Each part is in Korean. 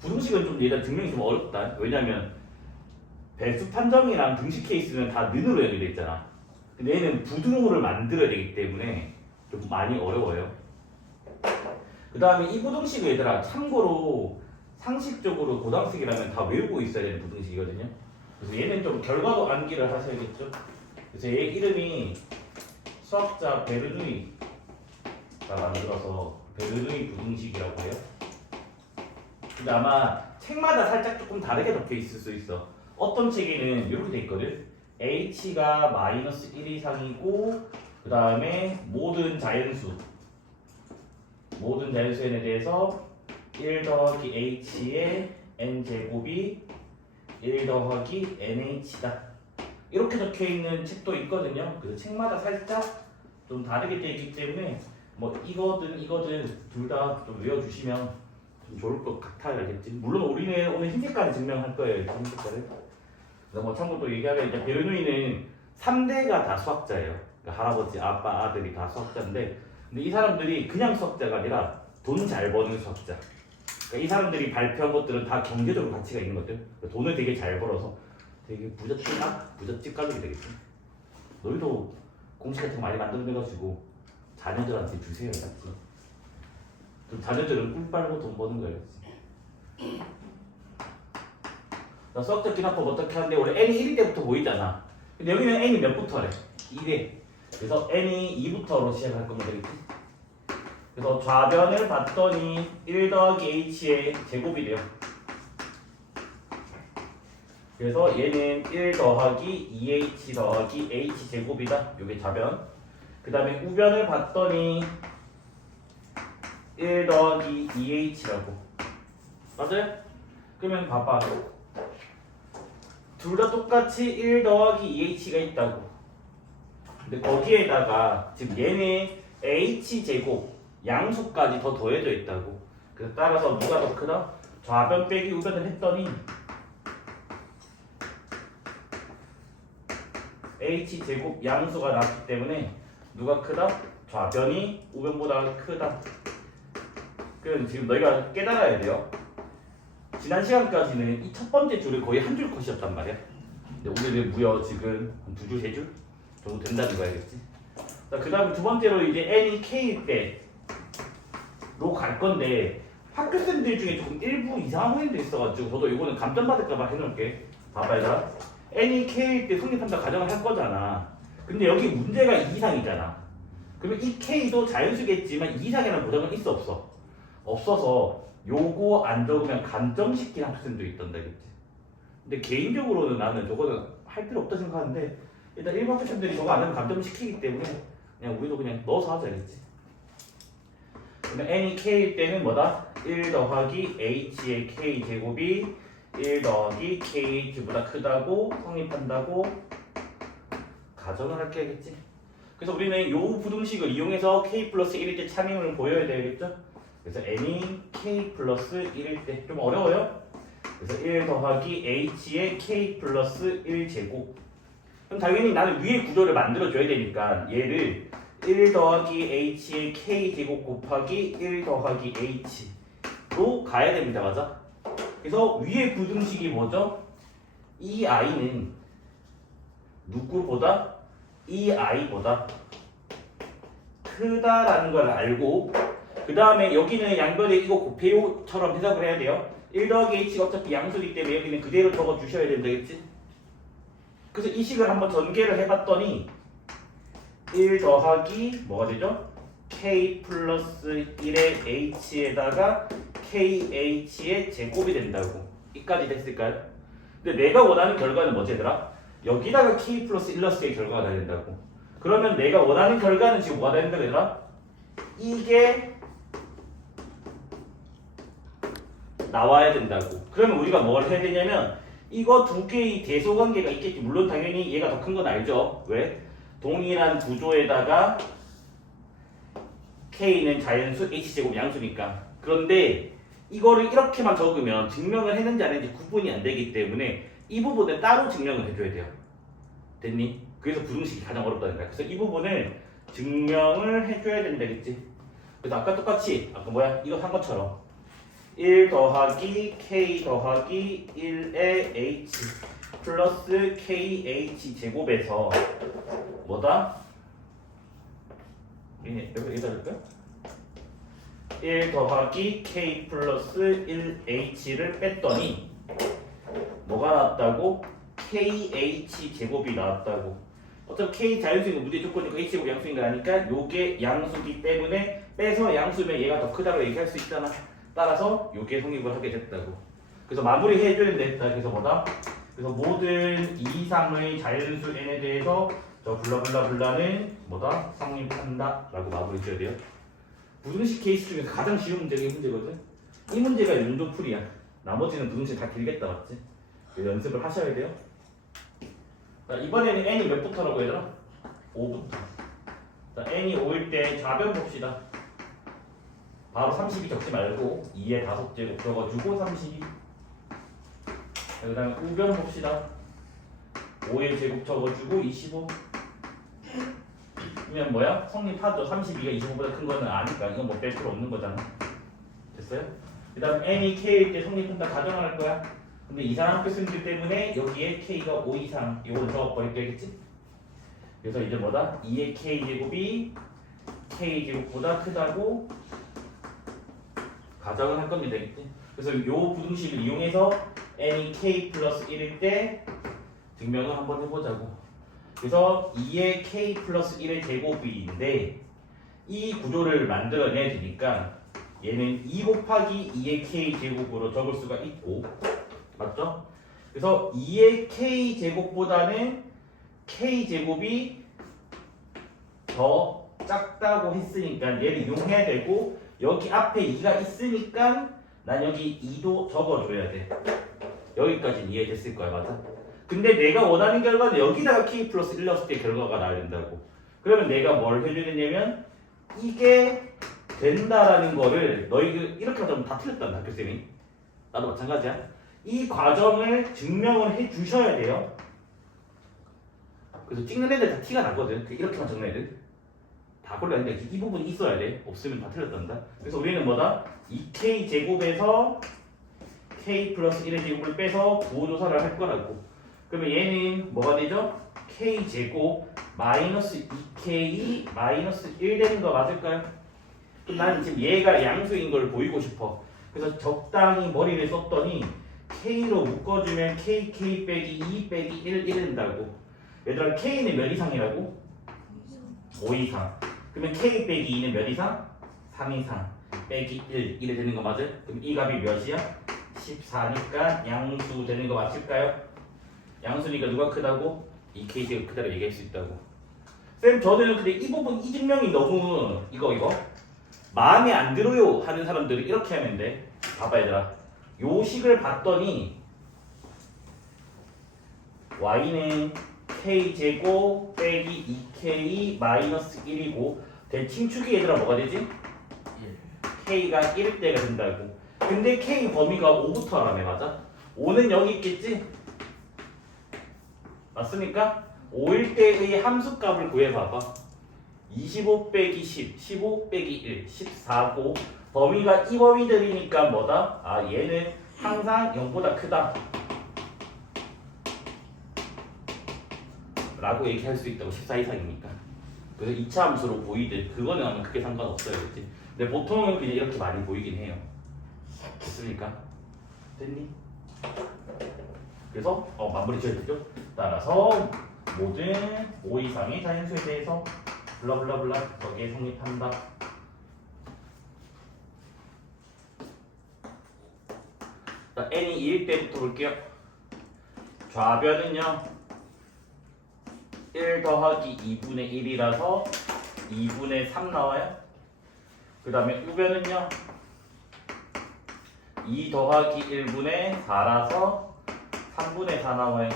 부등식은 좀 일단 증명이 좀 어렵다. 왜냐면 배수 판정이랑 등식 케이스는 다 는으로 연결돼 있잖아. 근데 얘는 부등호를 만들어야 되기 때문에 좀 많이 어려워요. 그 다음에 이 부등식을 얘들아 참고로 상식적으로 고등학생이라면 다 외우고 있어야 되는 부등식이거든요. 그래서 얘는 좀 결과도 암기를 하셔야겠죠. 그래서 얘 이름이 수학자 베르누이가 만들어서 베르누이 부등식이라고 해요. 근데 아마 책마다 살짝 조금 다르게 적혀 있을 수 있어. 어떤 책에는 이렇게 돼 있거든. h가 마이너스 1 이상이고 그 다음에 모든 자연수에 대해서 1 더하기 h의 n제곱이 1 더하기 nh다. 이렇게 적혀 있는 책도 있거든요. 그래서 책마다 살짝 좀 다르게 되어 있기 때문에 뭐 이거든 둘 다 좀 외워주시면 좀 좋을 것 같아요. 알겠지? 물론 우리는 오늘 흰색깔을 증명할 거예요. 흰색깔을. 그래서 뭐 참고 또 얘기하면 이제 베르누이는 3대가 다 수학자예요. 그러니까 할아버지, 아빠, 아들이 다 수학자인데 근데 이 사람들이 그냥 수학자가 아니라 돈 잘 버는 수학자. 그러니까 이 사람들이 발표한 것들은 다 경제적으로 가치가 있는 것들. 그러니까 돈을 되게 잘 벌어서 되게 부잣집 가족이 되겠지. 너희도 공식 같은 거 많이 만들어내가지고 자녀들한테 주세요. 알았지? 그럼 자녀들은 꿀 빨고 돈 버는 거예요. 수학적 기납법 어떻게 하는데 원래 n이 1일 때부터 보이잖아. 근데 여기는 n이 몇부터래? 2래. 그래서 n이 2부터로 시작할 거면 되겠지. 그래서 좌변을 봤더니 1 더하기 h의 제곱이 돼요. 그래서 얘는 1 더하기 2h 더하기 h 제곱이다. 요게 좌변. 그 다음에 우변을 봤더니 1 더하기 2h라고. 맞아요? 그러면 봐봐. 둘 다 똑같이 1 더하기 2h가 있다고. 근데 거기에다가 지금 얘는 h제곱 양수까지 더 더해져 있다고. 그래서 따라서 누가 더 크다? 좌변 빼기 우변을 했더니 h제곱 양수가 나왔기 때문에 누가 크다? 좌변이 우변보다 크다. 그럼 지금 너희가 깨달아야 돼요. 지난 시간까지는 이 첫 번째 줄을 거의 한 줄 컷이었단 말이야. 근데 오늘은 무려 지금 한 두 줄, 세 줄 정도 된다는 거 알겠지? 그 다음 두 번째로 이제 n이 k일 때로 갈 건데 학교생들 중에 조금 일부 이상한 후임도 있어가지고 저도 이거는 감점받을까봐 해놓을게. 봐봐 얘들아. n이 k일 때 성립한다 가정을 할 거잖아. 근데 여기 문제가 2 이상이잖아. 그러면 이 k도 자연수겠지만 2 이상이라는 보장은 있어 없어? 없어서 요거 안 적으면 감점시킨 학생도 있던데 그치? 근데 개인적으로는 나는 저거는 할 필요 없다 생각하는데 일단 일반 학생들이 저거 안 하면 감점시키기 때문에 그냥 우리도 그냥 넣어서 하자 그치? 그러면 n이 k일 때는 뭐다? 1 더하기 h의 k제곱이 1 더하기 kh보다 크다고 성립한다고 가정을 할게 알겠지? 그래서 우리는 요 부등식을 이용해서 k 플러스 1일 때 차림을 보여야 되겠죠? 그래서 n이 k 플러스 1일 때 좀 어려워요? 그래서 1 더하기 h의 k 플러스 1제곱. 그럼 당연히 나는 위에 구조를 만들어줘야 되니까 얘를 1 더하기 h의 k제곱 곱하기 1 더하기 h로 가야 됩니다. 맞아? 그래서 위에 부등식이 뭐죠? 이 i는 누구보다? 이 i보다 크다라는 걸 알고 그 다음에 여기는 양변에 이거 곱해요처럼 해석을 해야 돼요. 1 더하기 h가 어차피 양수이기 때문에 여기는 그대로 적어 주셔야 된다겠지? 그래서 이 식을 한번 전개를 해봤더니 1 더하기 뭐가 되죠? k 플러스 1의 h에다가 kh의 제곱이 된다고. 이까지 됐을까요? 근데 내가 원하는 결과는 뭐지 얘들아? 여기다가 k 플러스 1 넣었을 때 결과가 나야 된다고. 그러면 내가 원하는 결과는 지금 뭐가 된다 얘들아? 이게 나와야 된다고. 그러면 우리가 뭘 해야 되냐면 이거 두 개의 대소관계가 있겠지. 물론 당연히 얘가 더 큰 건 알죠. 왜? 동일한 구조에다가 k는 자연수, h제곱 양수니까. 그런데 이거를 이렇게만 적으면 증명을 했는지 안 했는지 구분이 안 되기 때문에 이 부분을 따로 증명을 해줘야 돼요. 됐니? 그래서 부등식이 가장 어렵다는 거야. 그래서 이 부분을 증명을 해줘야 된다겠지. 그래서 아까 똑같이 아까 뭐야? 이거 한 것처럼 1 더하기 k 더하기 1의 h 플러스 kh 제곱에서 뭐다? 여기다 할까요? 1 더하기 k 플러스 1h를 뺐더니 뭐가 나왔다고? kh 제곱이 나왔다고. 어차피 k 자연수인 거 문제 조건이니까 h 제곱 양수인 거 아니까 요게 양수기 때문에 빼서 양수면 얘가 더 크다고 얘기할 수 있잖아. 따라서 요게 성립을 하게 됐다고. 그래서 마무리 해줘야 된다. 그래서 뭐다? 그래서 모든 이상의 자연수 n에 대해서 저 블라블라블라는 뭐다? 성립한다 라고 마무리 지어야 돼요. 부등식 케이스 중에서 가장 쉬운 문제가 이 문제거든. 이 문제가 윤도풀이야. 나머지는 부등식 다 길겠다 맞지? 연습을 하셔야 돼요. 자, 이번에는 n이 몇 부터라고 얘들아? 5부터. 자, n이 5일 때 좌변 봅시다. 바로 32 적지 말고 2의 5제곱 적어주고 32. 그 다음에 우변 봅시다. 5의 제곱 적어주고 25. 그러면 뭐야? 성립하죠. 32가 25보다 큰 거는 아니까 이건 뭐 뺄 필요 없는 거잖아. 됐어요? 그 다음 n이 k일 때 성립한다 가정할 거야. 근데 이상한 학교 생기기 때문에 여기에 k가 5 이상 이걸 적어버릴 되겠지? 그래서 이제 뭐다? 2의 k제곱이 k제곱보다 크다고 가정을 할 겁니다. 되겠지? 그래서 이 부등식을 이용해서 n이 k 플러스 1일 때 증명을 한번 해보자고. 그래서 2의 k 플러스 1의 제곱인데 이 구조를 만들어내야 되니까 얘는 2 곱하기 2의 k 제곱으로 적을 수가 있고 맞죠? 그래서 2의 k 제곱보다는 k 제곱이 더 작다고 했으니까 얘를 이용해야 되고 여기 앞에 2가 있으니까 난 여기 2도 적어줘야 돼. 여기까지는 이해됐을 거야 맞아? 근데 내가 원하는 결과는 여기다가 k 플러스 1 넣었을 때 결과가 나야 된다고. 그러면 내가 뭘 해줘야 되냐면 이게 된다라는 거를 너희 이렇게 하자면 다 틀렸단다 학교쌤이. 나도 마찬가지야. 이 과정을 증명을 해 주셔야 돼요. 그래서 찍는 애들 다 티가 나거든. 이렇게만 적는 애들 다 골랐는데 이 부분이 있어야 돼. 없으면 다 틀렸단다. 그래서 우리는 뭐다? 2k 제곱에서 k 플러스 1의 제곱을 빼서 부호조사를 할 거라고. 그러면 얘는 뭐가 되죠? k 제곱 마이너스 2k 마이너스 1 되는 거 맞을까요? 그럼 나는 지금 얘가 양수인 걸 보이고 싶어. 그래서 적당히 머리를 썼더니 k로 묶어주면 kk 빼기 2 빼기 1 이른다고. 얘들아 k는 몇 이상이라고? 5 이상. 그러면 k 빼기 2는 몇 이상? 3 이상. 빼기 1 이래 되는 거 맞아요? 그럼 이 값이 몇이야? 14니까 양수 되는 거 맞을까요? 양수니까 누가 크다고? 2k 제곱 크다고 얘기할 수 있다고. 쌤 저는 근데 이 부분 이 증명이 너무 이거 마음에 안 들어요 하는 사람들은 이렇게 하면 돼. 봐봐 얘들아. 요 식을 봤더니 y는 k제곱 빼기 2k 마이너스 1이고 대칭축이 얘들아 뭐가 되지? k가 1일 때가 된다고. 근데 k 범위가 5부터라며 맞아? 5는 여기 있겠지? 맞습니까? 5일 때의 함수값을 구해봐봐. 25 빼기 10, 15 빼기 1, 14고 범위가 이 범위들이니까 뭐다? 아 얘는 항상 0보다 크다 라고 얘기할 수 있다고. 14 이상이니까. 그래서 2차 함수로 보이듯 그거는 아마 크게 상관없어요 그치? 근데 보통은 그냥 이렇게 많이 보이긴 해요. 됐습니까? 됐니? 그래서 마무리 지어야 되죠? 따라서 모든 5 이상의 자연수에 대해서 블라블라블라 저기에 성립한다. 자, n이 2일 때부터 볼게요. 좌변은요 1 더하기 2분의 1이라서 2분의 3 나와요. 그 다음에 우변은요 2 더하기 1분의 4라서 3분의 4 나와요.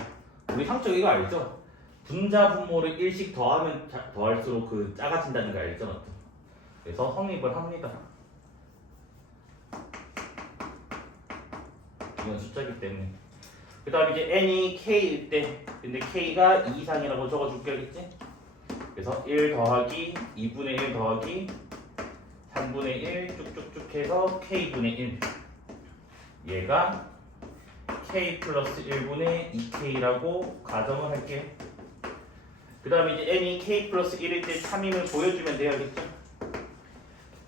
우리 상적 이거 알죠? 분자 분모를 1씩 더하면 더할수록 그 작아진다는 거 알죠? 맞죠? 그래서 성립을 합니다. 이건 숫자기 때문에. 그 다음에 이제 n이 k일 때 근데 k가 2 이상이라고 적어줄게야겠지? 그래서 1 더하기 2분의 1 더하기 3분의 1 쭉쭉쭉 해서 k분의 1 얘가 k 플러스 1분의 2k라고 가정을 할게요. 그 다음에 이제 n이 k 플러스 1일 때 참임을 보여주면 되겠죠.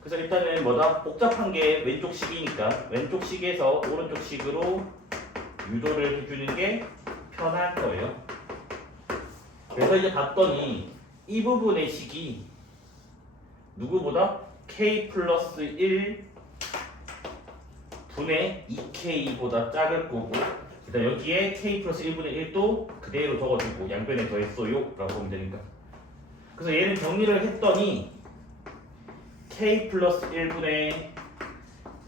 그래서 일단은 뭐다? 복잡한 게 왼쪽 식이니까 왼쪽 식에서 오른쪽 식으로 유도를 해주는 게 편할 거예요. 그래서 이제 봤더니 이 부분의 식이 누구보다 k 플러스 1 분의 2k보다 작을 거고, 그다음 여기에 k 플러스 1분의 1도 그대로 적어주고 양변에 더했어요 라고 보면 되니까. 그래서 얘는 정리를 했더니 k 플러스 1분의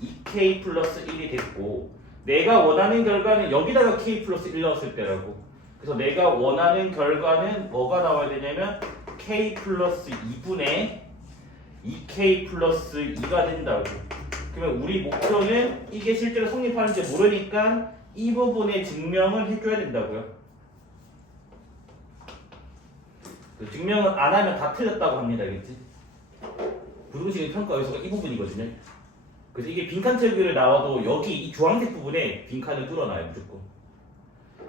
2k 플러스 1이 됐고, 내가 원하는 결과는 여기다가 k 플러스 1 넣었을 때라고. 그래서 내가 원하는 결과는 뭐가 나와야 되냐면 k 플러스 2분의 2k 플러스 2가 된다고. 그러면 우리 목표는 이게 실제로 성립하는지 모르니까 이 부분에 증명을 해줘야 된다고요. 그 증명을 안 하면 다 틀렸다고 합니다. 알겠지? 부등식의 평가 요소가 이 부분이거든요. 그래서 이게 빈칸 철교를 나와도 여기 이 주황색 부분에 빈칸을 뚫어놔요. 무조건.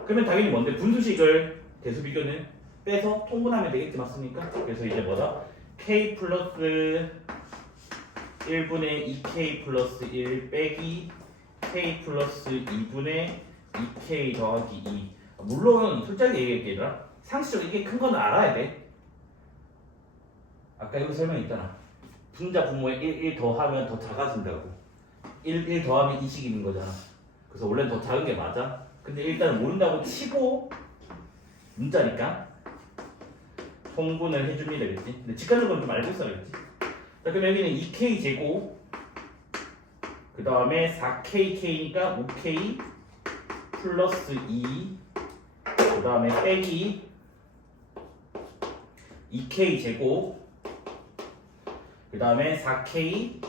그러면 당연히 뭔데? 분수식을 대수비교는 빼서 통분하면 되겠지. 맞습니까? 그래서 이제 뭐다? k 플러스 1분의 2k 플러스 1 빼기 k 플러스 2분의 2k 더하기 2. 물론 솔직하게 얘기할게 얘들아, 상식적으로 이게 큰 거는 알아야 돼. 아까 여기 설명했잖아. 분자 분모에 1 더하면 더 작아진다고. 1 더하면 2씩 있는 거잖아. 그래서 원래는 더 작은 게 맞아. 근데 일단 모른다고 치고 문자니까 통분을 해줍니다. 그랬지? 근데 직관적으로 좀 알고 있어야겠지. 자, 그럼 여기는 2k 제곱, 그 다음에 4kk니까 5k 플러스 2, 그 다음에 빼기 2k 제곱, 그 다음에 4k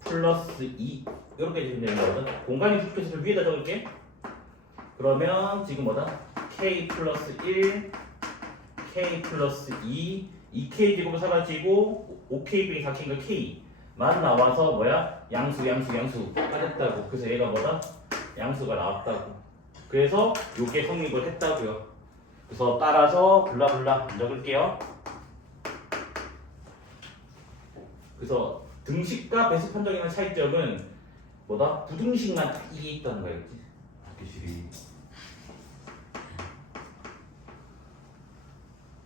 플러스 2 이렇게 해주면 되는 거거든. 공간이 부족해서 위에다 적을게. 그러면 지금 뭐다? k 플러스 1, k 플러스 2, 2k 제곱은 사라지고 5k 빼기 4k니까 k만 나와서 뭐야? 양수가 됐다고. 그래서 얘가 뭐다? 양수가 나왔다고. 그래서 요게 성립을 했다고요. 그래서 따라서 블라블라 적을게요. 그래서 등식과 배수 판정이라는 차이점은 뭐다? 부등식만 이게 있다는 거였지. 학교식이.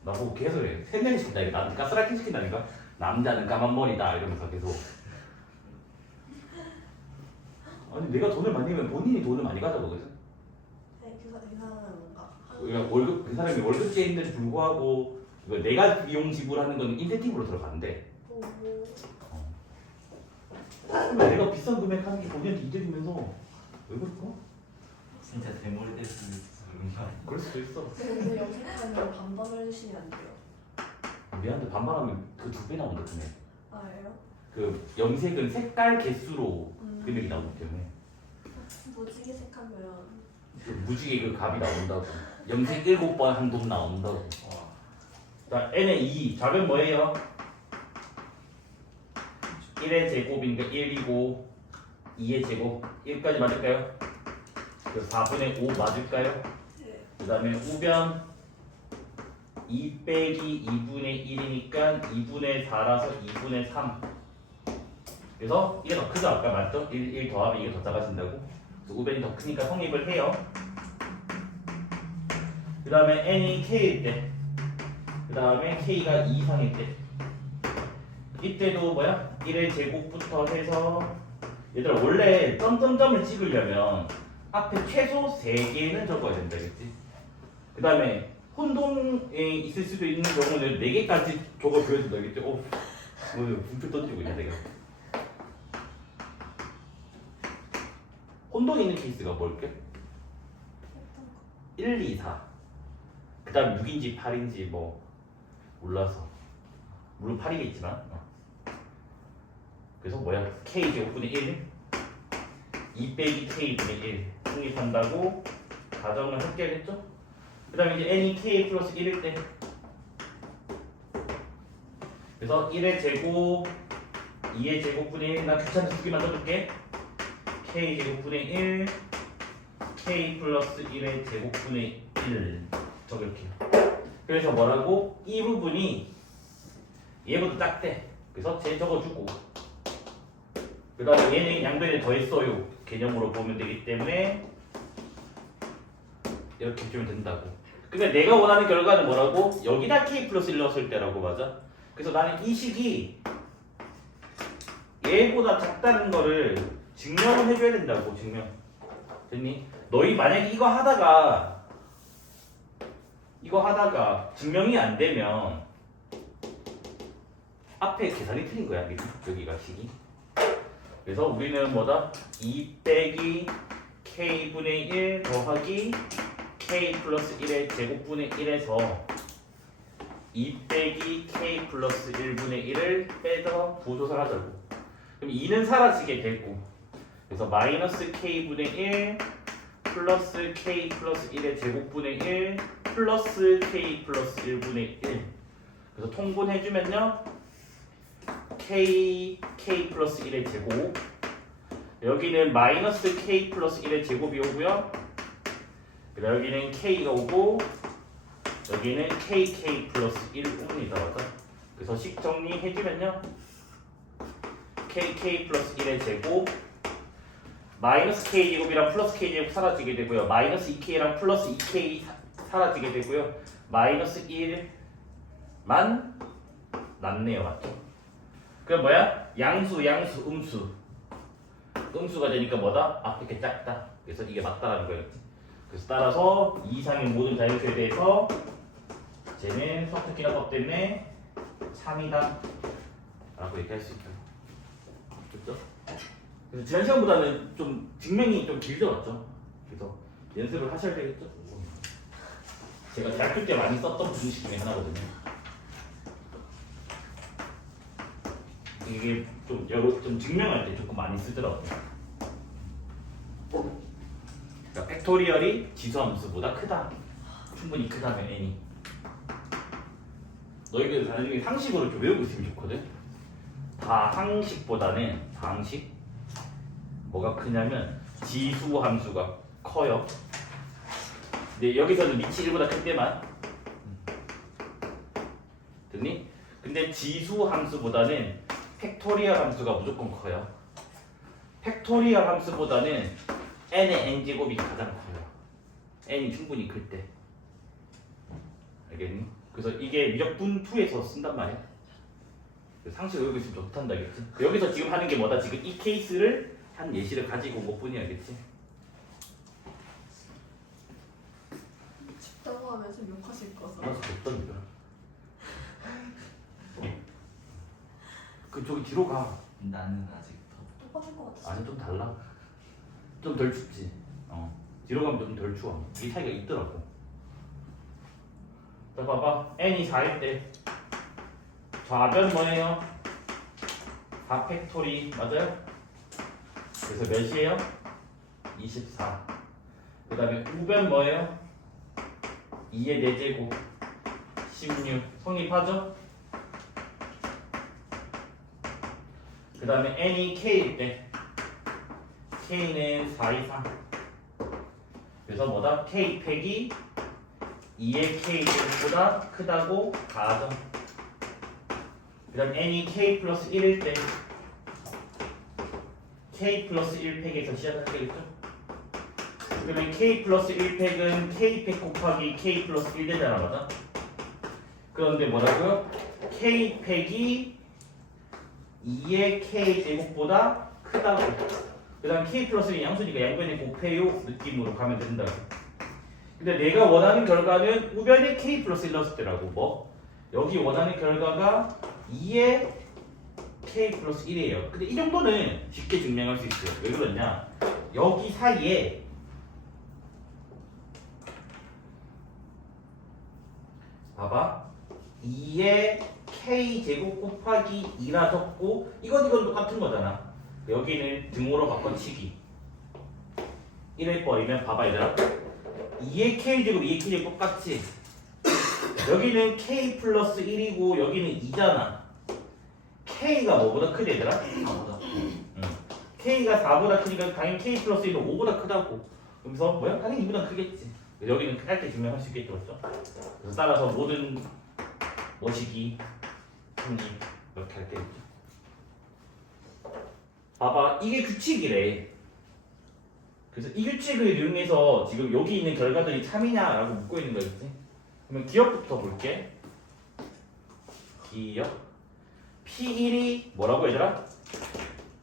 나보고 계속 해. 세명이 시킨다니까. 나는 가스라이팅 시킨다니까. 남자는 까만 머리다 이러면서 계속. 아니 내가 돈을 많이 내면 본인이 돈을 많이 가져보거든. 네, 그 사람은 뭔가 그러니까 월급 그 사람이 월급제인데도 불구하고 내가 비용 지불하는 건 인센티브로 들어간대. 내가 비싼 금액 하는 게 본인한테 이득이면서 왜 그럴까? 진짜 대몰됐으면 그런가? 그럴 수도 있어. 근데 염색하면 반반을 해주시면 안 돼요. 미안한데 반반하면 그 2배 나온다 금액. 아예요? 그 염색은 색깔 개수로 금액이 나오기 때문에 무지개 색하면 그 무지개 그 값이 나온다고. 염색 7번 한 돈 나온다고. 자, n의 2 작은 뭐예요? 1의 제곱이니까 1이고 2의 제곱 1까지 맞을까요? 그 4분의 5 맞을까요? 네. 그 다음에 우변 2 빼기 2분의 1이니까 2분의 4라서 2분의 3. 그래서 이게 더 크죠? 아까 맞죠? 1 더하면 이게 더 작아진다고. 그래서 우변이 더 크니까 성립을 해요. 그 다음에 n이 k일 때, 그 다음에 k가 2 이상일 때, 이때도 뭐야? 1의 제곱부터 해서 얘들아 원래 점점점을 찍으려면 앞에 최소 3개는 적어야 된다 그랬지? 그 다음에 혼동에 있을 수도 있는 경우는 4개까지 적어줘야 된다 그랬지? 분표 던지고 있냐 내가. 혼동이 있는 케이스가 뭘게? 1, 2, 4. 그 다음 6인지 8인지 뭐 몰라서. 물론 8이겠지만. 그래서 뭐야? k 제곱분의 1 2 빼기 k분의 1 성립한다고 가정을 할게겠죠? 그 다음에 이제 n이 k 플러스 1일 때, 그래서 1의 제곱 2의 제곱분의 1, 나 귀찮아서 2개 만들어줄게. k 제곱분의 1 k 플러스 1의 제곱분의 1 저렇게요. 그래서 뭐라고? 이 부분이 얘보다 작대. 그래서 쟤 적어주고 그 다음에 얘는 양변에 더했어요 개념으로 보면 되기 때문에 이렇게 해주면 된다고. 근데 내가 원하는 결과는 뭐라고? 여기다 k 플러스 1 넣었을 때라고. 맞아? 그래서 나는 이 식이 얘보다 작다는 거를 증명을 해줘야 된다고. 증명. 됐니? 너희 만약에 이거 하다가 증명이 안 되면 앞에 계산이 틀린 거야. 여기가 식이. 그래서 우리는 뭐다? 2 빼기 k분의 1 더하기 k 플러스 1의 제곱분의 1에서 2 빼기 k 플러스 1분의 1을 빼서 부조설 하자고. 그럼 2는 사라지게 되고 그래서 마이너스 k분의 1 플러스 k 플러스 1의 제곱분의 1 플러스 k 플러스 1분의 1 그래서 통분해주면요 k 플러스 1의 제곱 여기는 마이너스 k 플러스 1의 제곱이 오고요 여기는 k가 오고 여기는 kk 플러스 1 옵니다. 맞아? 그래서 식 정리해주면요 kk 플러스 1의 제곱 마이너스 k 제곱이랑 플러스 k 제곱 사라지게 되고요 마이너스 2k랑 플러스 2k 사라지게 되고요 마이너스 1만 남네요. 맞죠? 그럼 뭐야? 양수 음수가 되니까 뭐다? 앞에 게 작다. 그래서 이게 맞다라는 거였지. 그래서 따라서 이 이상의 모든 자연수에 대해서 쟤는 석택기라법 때문에 3이다 라고 얘기할 수 있죠. 됐죠? 그래서 지난 시간보다는 좀 증명이 좀 길어졌죠. 그래서 연습을 하셔야 되겠죠. 제가 대학교 때 많이 썼던 분식 중에 하나거든요. 이게 좀 증명할 때 조금 많이 쓰더라고요. 그러니까 팩토리얼이 지수함수보다 크다. 충분히 크다면 n이. 너희들 나중에 상식으로 좀 외우고 있으면 좋거든. 다항식보다는 다항식 뭐가 크냐면 지수함수가 커요. 근데 여기서는 리치 1보다 클 때만. 됐니? 근데 지수함수보다는 팩토리얼 함수가 무조건 커요. 팩토리얼 함수보다는 n의 n제곱이 가장 커요. n이 충분히 클 때. 알겠니? 그래서 이게 미적분 2에서 쓴단 말이야. 상식 외우고 있으면 좋단다, 알겠지? 여기서 지금 하는 게 뭐다? 지금 이 케이스를 한 예시를 가지고 온 것뿐이야, 알겠지? 쉽다고 하면서 욕하실 거서. 알아서 됐던 이거. 저기 뒤로 가. 나는 아직 똑같은 거 같았어. 아니 좀 달라. 좀 덜 춥지. 뒤로 가면 좀 덜 추워. 이 차이가 있더라고. 자 봐봐. n이 4일 때 좌변 뭐예요? 4팩토리 맞아요? 그래서 몇이에요? 24. 그 다음에 우변 뭐예요? 2의 4제곱 16. 성립하죠? 그 다음에 n이 k일 때 k는 4 이상. 그래서 뭐다? k 팩이 2의 k 제곱보다 크다고 가정. 그 다음 n이 k 플러스 1일 때 k 플러스 1팩에서 시작을 하겠죠? 그러면 k 플러스 1팩은 k 팩 곱하기 k 플러스 1 되잖아. 맞아? 그런데 뭐라고요? k 팩이 2의 k 제곱보다 크다고. 그 다음 k 플러스 1 양수니까 양변에 곱해요 느낌으로 가면 된다고. 근데 내가 원하는 결과는 우변에 k 플러스 1 넣었을 때라고. 뭐? 여기 원하는 결과가 2의 k 플러스 1이에요. 근데 이 정도는 쉽게 증명할 수 있어요. 왜 그러냐? 여기 사이에 봐봐. 2의 k 제곱 곱하기 2라 적고 이건 똑같은 거잖아. 여기는 등호로 바꿔치기 1을 버리면 봐봐 얘들아 2의 k 제곱 2의 k 제곱 똑같지. 여기는 k 플러스 1이고 여기는 2잖아. k가 뭐보다 크지 얘들아? 나보다 k K가 4보다 크니까 당연히 K 플러스 1은 5보다 크다고. 그래서 뭐야? 당연히 2보다 크겠지. 여기는 짧게 증명할 수 있겠죠, 맞죠? 그래서 따라서 모든 머시기 성립 이렇게 할 때겠죠. 봐봐, 이게 규칙이래. 그래서 이 규칙을 이용해서 지금 여기 있는 결과들이 참이냐라고 묻고 있는 거겠지. 그러면 기억부터 볼게. 기억. P1이 뭐라고 얘들아?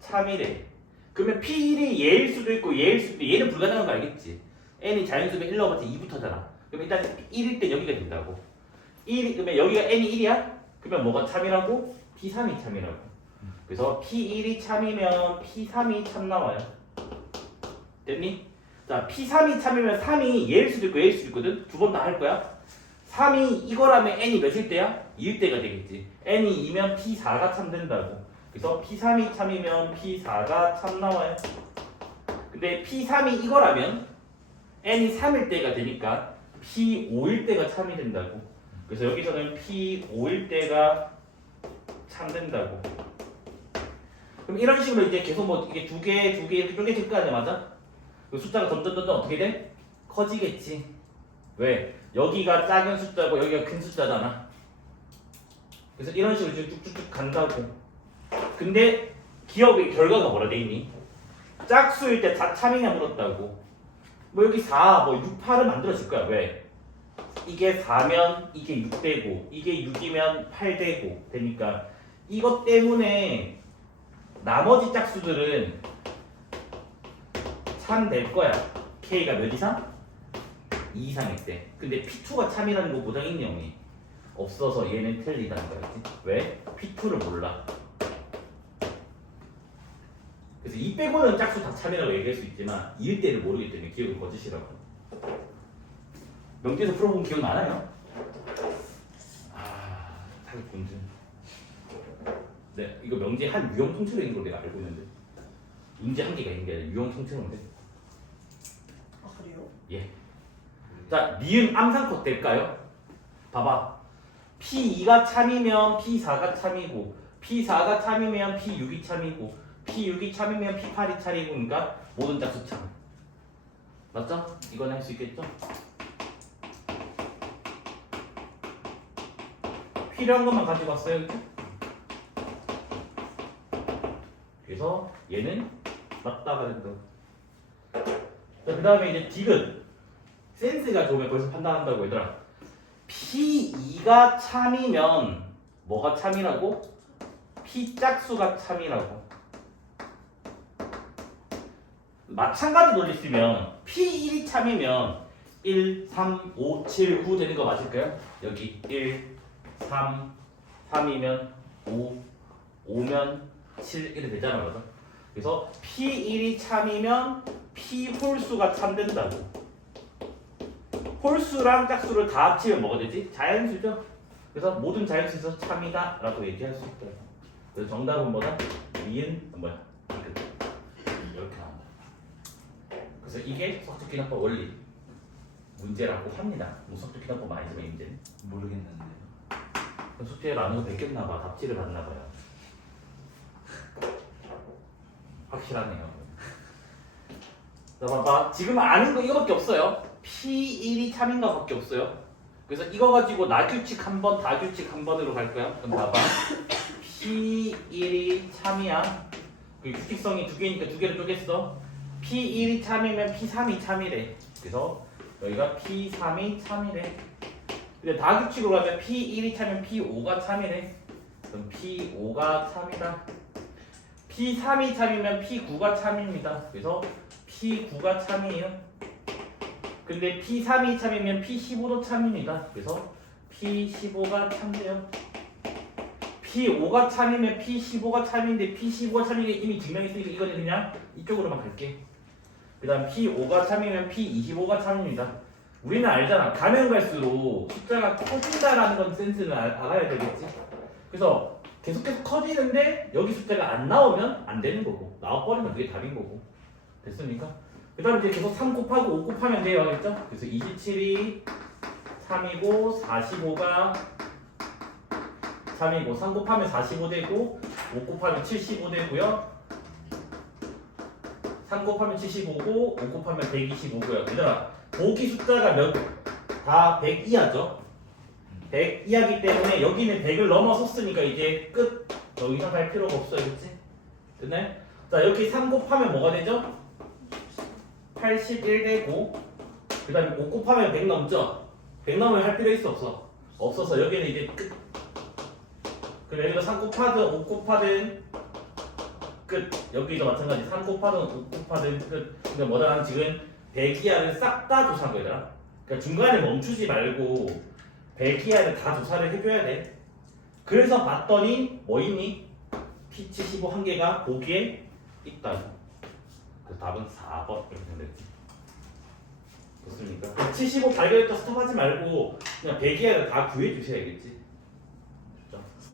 참이래. 그러면 P1이 얘일 수도 있고 얘일 수도 있고 얘는 불가능한 거 알겠지? n이 자연수면 1 넣어봤자 2부터잖아. 그럼 일단 1일 때 여기가 된다고. 1이 그러면 여기가 n이 1이야? 그러면 뭐가 참이라고? P3이 참이라고. 그래서 P1이 참이면 P3이 참 나와요. 됐니? 자, P3이 참이면 3이 얘일 수도 있고 얘일 수도 있거든? 두 번 다 할 거야. 3이 이거라면 n이 몇일 때야? 2일 때가 되겠지. n이 2면 P4가 참 된다고. 그래서 P3이 참이면 P4가 참 나와요. 근데 P3이 이거라면 n이 3일 때가 되니까 P5일 때가 참이 된다고. 그래서 여기서는 P5일 때가 참 된다고. 그럼 이런 식으로 이제 계속 뭐 이게 두 개 이렇게 쪼개질 거 아니야, 맞아? 그 숫자가 점점 어떻게 돼? 커지겠지. 왜? 여기가 작은 숫자고 여기가 큰 숫자잖아. 그래서 이런 식으로 지금 쭉쭉쭉 간다고. 근데 기억의 결과가 뭐라 돼 있니? 짝수일 때 다 참이냐 물었다고. 뭐 여기 4, 뭐 6, 8은 만들어질 거야. 왜? 이게 4면 이게 6 되고 이게 6이면 8 되고 되니까 이것 때문에 나머지 짝수들은 참 될 거야. K가 몇 이상? 2 이상일 때. 근데 P2가 참이라는 거 보장 있니 없니? 없어서 얘는 틀리다는 거였지. 왜? P2를 몰라. 그래서 이 빼고는 짝수 다 참이라고 얘기할 수 있지만 이일 때를 모르기 때문에 기억을 거짓이라고. 명제에서 풀어본 기억 나나요? 사기꾼들. 네, 이거 명제 한 유형 통째로 있는 걸 내가 알고 있는데 문제 한 개가 있는 게 아니라 유형 통째로인데. 아 그래요? 예. 자, 니은 암산컷 될까요? 봐봐. P2가 참이면 P4가 참이고 P4가 참이면 P6이 참이고 P6이 참이면 P8이 참이고 그러니까 모든 짝수 참. 맞죠? 이건 할 수 있겠죠? 필요한 것만 가지고 왔어요, 이렇게? 그래서 얘는 맞다가 된다. 자, 그 다음에 이제 디귿. 센스가 좋으면 벌써 판단한다고 얘들아. P2가 참이면 뭐가 참이라고? P 짝수가 참이라고. 마찬가지 논리 쓰면 P1이 참이면 1, 3, 5, 7, 9 되는 거 맞을까요? 여기 1, 3, 3이면 5, 5면 7 이렇게 되잖아, 맞아? 그래서 P1이 참이면 P 홀수가 참된다고. 홀수랑 짝수를 다 합치면 뭐가 되지? 자연수죠? 그래서 모든 자연수에서 참이다 라고 얘기할 수 있다. 그래서 정답은 뭐다? 니은 뭐야? 이렇게 나온다. 그래서 이게 석조기납법 원리 문제라고 합니다. 뭐 석조기납법 아니지만 문제는 모르겠는데요. 숙제를 안 해서 베꼈나봐. 답지를 받나봐요. 확실하네요. 자, 봐봐. 지금 아는 거 이거밖에 없어요. P1이 참인가 밖에 없어요. 그래서 이거 가지고 나규칙 한 번, 다규칙 한 번으로 갈 거야. 그럼 봐봐. P1이 참이야. 그 규칙성이 두 개니까 두 개를 쪼갰어. P1이 참이면 P3이 참이래. 그래서 여기가 P3이 참이래. 근데 다규칙으로 가면 P1이 참이면 P5가 참이래. 그럼 P5가 참이다. P3이 참이면 P9가 참입니다. 그래서 P9가 참이에요. 근데 P3이 참이면 P15도 참입니다. 그래서 P15가 참돼요. P5가 참이면 P15가 참인데 P15가 참인 게 이미 증명했으니까 이거는 그냥 이쪽으로만 갈게. 그 다음 P5가 참이면 P25가 참입니다. 우리는 알잖아. 가면 갈수록 숫자가 커진다라는 건 센스는 알아야 되겠지. 그래서 계속해서 커지는데 여기 숫자가 안 나오면 안 되는 거고 나와버리면 그게 답인 거고. 됐습니까? 그 다음에 이제 계속 3 곱하고 5 곱하면 돼요. 알겠죠? 그래서 27이 3이고 45가 3이고 3 곱하면 45 되고 5 곱하면 75 되고요. 3 곱하면 75고 5 곱하면 125고요. 얘들아 보기 숫자가 다 100 이하죠? 100 이하기 때문에 여기는 100을 넘어섰으니까 이제 끝. 더 이상 할 필요가 없어요. 그치? 됐나요? 자 여기 3 곱하면 뭐가 되죠? 81 되고 그 다음에 5 곱하면 100 넘죠? 100 넘으면 할 필요 있어 없어? 없어서 여기는 이제 끝. 그럼 여기도 3 곱하든 5 곱하든 끝. 여기도 마찬가지 3 곱하든 5 곱하든 끝. 그러니까 뭐다 지금 100 이하를 싹 다 조사한 거야 얘들아. 그러니까 중간에 멈추지 말고 100 이하를 다 조사를 해줘야 돼. 그래서 봤더니 뭐 있니? P75 한 개가 보기에 있다. 그 답은 4번 이렇게 된댔지. 좋습니까? 75 발견했다 스톱하지 말고 그냥 100 이하를 다 구해 주셔야겠지.